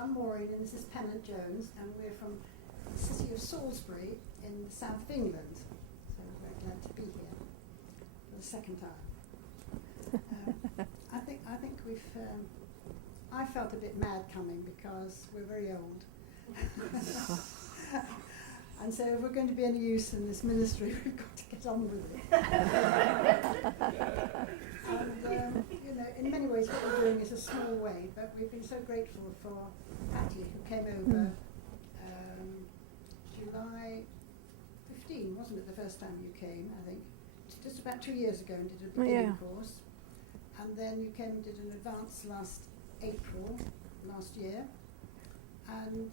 I'm Maureen and this is Pennant Jones, and we're from the city of Salisbury in the south of England. So we're very glad to be here for the second time. I think we've. I felt a bit mad coming because we're very old. And so if we're going to be any use in this ministry, we've got to get on with it. And, you know, in many ways what we're doing is a small way, but we've been so grateful for Patty, who came over July 15, wasn't it, the first time you came, I think, just about 2 years ago, and did a beginning course. And then you came and did an advance last April, last year. And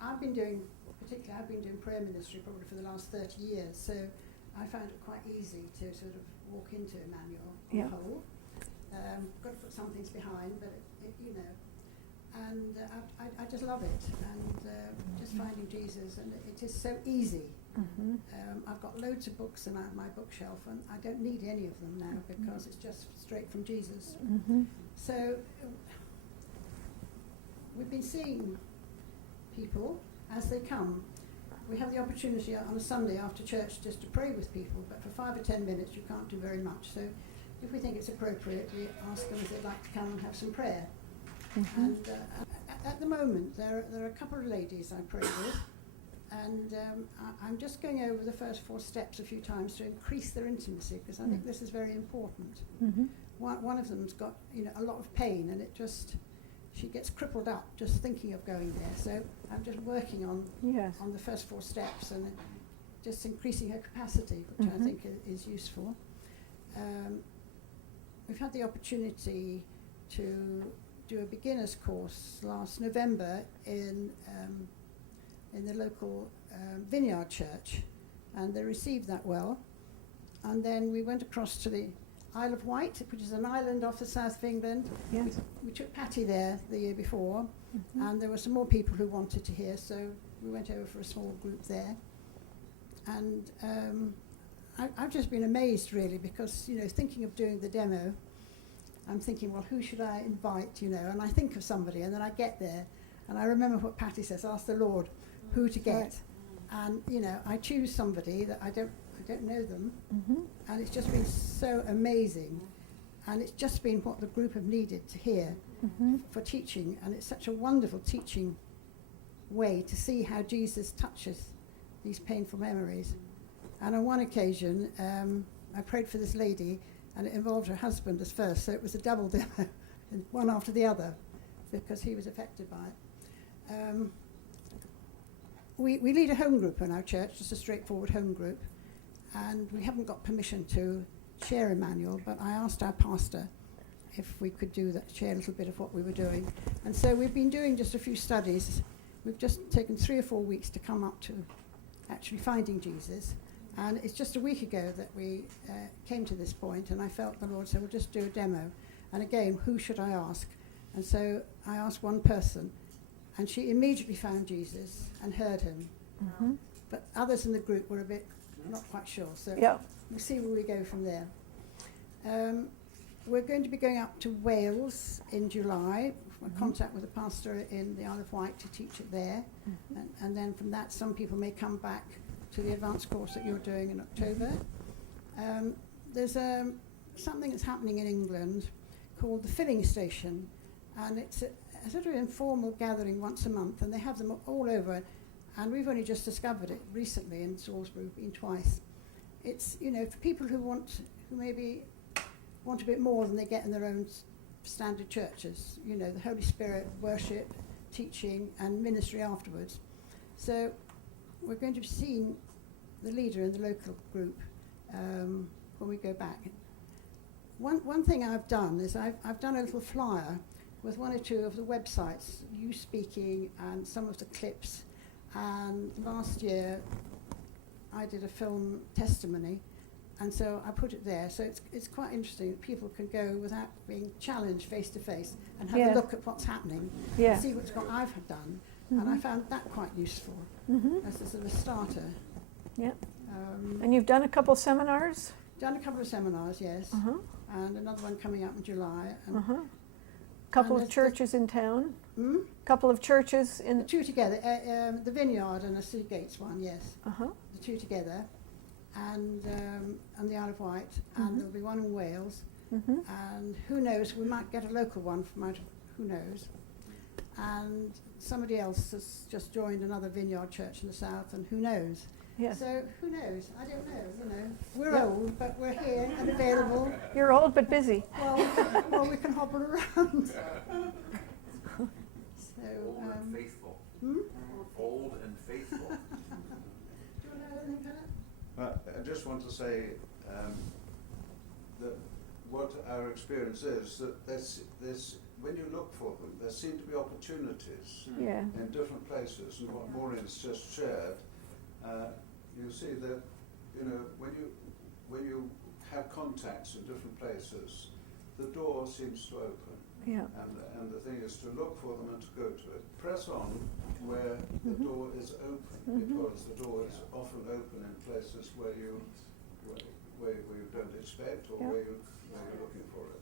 I've been doing prayer ministry probably for the last 30 years, so I found it quite easy to sort of walk into Immanuel on the whole. Got to put some things behind, but you know, and I just love it, and just finding Jesus, and it is so easy. I've got loads of books on my bookshelf, and I don't need any of them now because it's just straight from Jesus. So we've been seeing people as they come. We have the opportunity on a Sunday after church just to pray with people, but for 5 or 10 minutes you can't do very much. So if we think it's appropriate, we ask them if they'd like to come and have some prayer. And at the moment there are a couple of ladies I pray with, and I'm just going over the first 4 steps a few times to increase their intimacy, because I think this is very important. One of them's got, you know, a lot of pain, and she gets crippled up just thinking of going there. So I'm just working on the first 4 steps and just increasing her capacity, which I think is useful. We've had the opportunity to do a beginner's course last November in the local vineyard church, and they received that well. And then we went across to the Isle of Wight, which is an island off the south of England. We took Patty there the year before, and there were some more people who wanted to hear, so we went over for a small group there. And I've just been amazed, really, because, you know, thinking of doing the demo, I'm thinking, well, who should I invite, you know? And I think of somebody, and then I get there, and I remember what Patty says, ask the Lord who to get. And, you know, I choose somebody that I don't know them, and it's just been so amazing, and it's just been what the group have needed to hear for teaching, and it's such a wonderful teaching way to see how Jesus touches these painful memories. And on one occasion I prayed for this lady, and it involved her husband as first, so it was a double demo, one after the other, because he was affected by it. We lead a home group in our church, just a straightforward home group. And we haven't got permission to share Immanuel, but I asked our pastor if we could do that, share a little bit of what we were doing. And so we've been doing just a few studies. We've just taken 3 or 4 weeks to come up to actually finding Jesus. And it's just a week ago that we came to this point, and I felt the Lord said, we'll just do a demo. And again, who should I ask? And so I asked one person, and she immediately found Jesus and heard him. But others in the group were a bit not quite sure, so we'll see where we go from there. We're going to be going up to Wales in July, contact with a pastor in the Isle of Wight to teach it there, and then from that some people may come back to the advanced course that you're doing in October. There's something that's happening in England called the filling station, and it's a sort of informal gathering once a month, and they have them all over. And we've only just discovered it recently in Salisbury. We've been twice. It's, you know, for people who maybe want a bit more than they get in their own standard churches. You know, the Holy Spirit, worship, teaching, and ministry afterwards. So we're going to be seeing the leader in the local group when we go back. One thing I've done is I've done a little flyer with 1 or 2 of the websites, you speaking, and some of the clips. And last year I did a film testimony, and so I put it there. So it's quite interesting that people can go without being challenged face to face and have a look at what's happening, and see what I've done. And I found that quite useful as a sort of starter. And you've done a couple seminars? Done a couple of seminars, yes. And another one coming up in July. And Couple And of churches in town? Hmm? Couple of churches The in... two together, the Vineyard and the Sea Gates one, yes. Uh-huh. The two together, and the Isle of Wight, and there'll be one in Wales, Mm-hmm. and who knows, we might get a local one from out of, who knows. And somebody else has just joined another Vineyard church in the south, and who knows. Yeah. So who knows? I don't know, you know. We're old, but we're here and available. You're old but busy. Well, we can hobble around. So, Old and faithful. hmm? Old and faithful. Do you want to add anything, Pennant? I just want to say that what our experience is that there's when you look for them, there seem to be opportunities Yeah. in different places, and what Maureen's just shared, you see that when you have contacts in different places, the door seems to open. Yeah. And the thing is to look for them and to go to it. Press on where the door is open, because the door is often open in places where you don't expect, or Yeah. where you're looking for it.